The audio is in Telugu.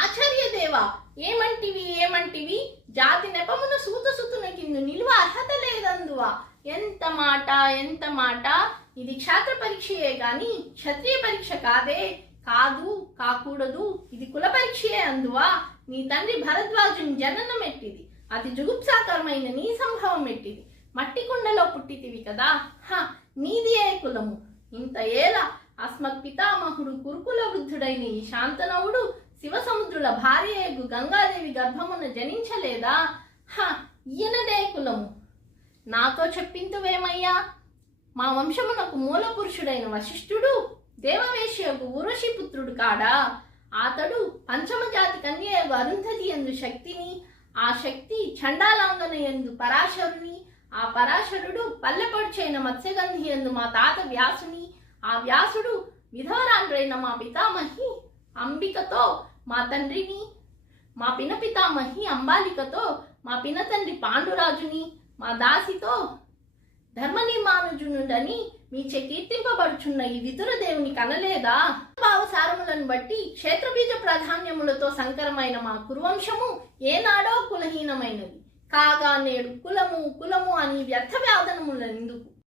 ఆచార్యదేవ ఏమంటివి జాతి నెపమున సూతసుతున కిందు నిలువ అర్హత లేదందువా. ఎంత మాట. ఇది క్షాత్ర పరీక్షయే గాని క్షత్రియ పరీక్ష కాదు కాకూడదు. ఇది కుల పరీక్షయే అందువా. నీ తండ్రి భరద్వాజుని జననం ఎట్టిది, అతి జుగుప్సాకరమైన నీ సంభవం ఎట్టిది. మట్టి కుండలో పుట్టితివి కదా, నీది ఏ కులము. ఇంత ఏల అస్మత్ పితామహుడు కురుకుల వృద్ధుడైన ఈ శాంతనవుడు శివసముద్రుల భార్యయగు గంగాదేవి గర్భమున జనించలేదా. ఈయనదే కులము. నాతో చెప్పింతువేమయ్యా. మా వంశమునకు మూల పురుషుడైన వశిష్ఠుడు దేవవేశ్యకు ఊర్వశీపుత్రుడు కాడా. అతడు పంచమజాతి కన్యయగు అరుంధతి యందు శక్తిని, ఆ శక్తి చండాలాంగన యందు పరాశరుని, ఆ పరాశరుడు పల్లెపొడిచైన మత్స్యగంధి యందు మా తాత వ్యాసుని, ఆ వ్యాసుడు విధవరాండ్రైన మా పితామహి అంబికతో మా తండ్రిని, మా పినపితామహి అంబాలికతో మా పినతండ్రి పాండురాజుని, మా దాసితో ధర్మనిర్మానుజునుడని మీచే కీర్తింపబడుచున్న ఈ విదురదేవుని కనలేదా. భావసారములను బట్టి క్షేత్రబీజ ప్రాధాన్యములతో సంకరమైన మా కురువంశము ఏనాడో కులహీనమైనది కాగా నేడు కులము అని వ్యర్థ వ్యాధనములెందుకు.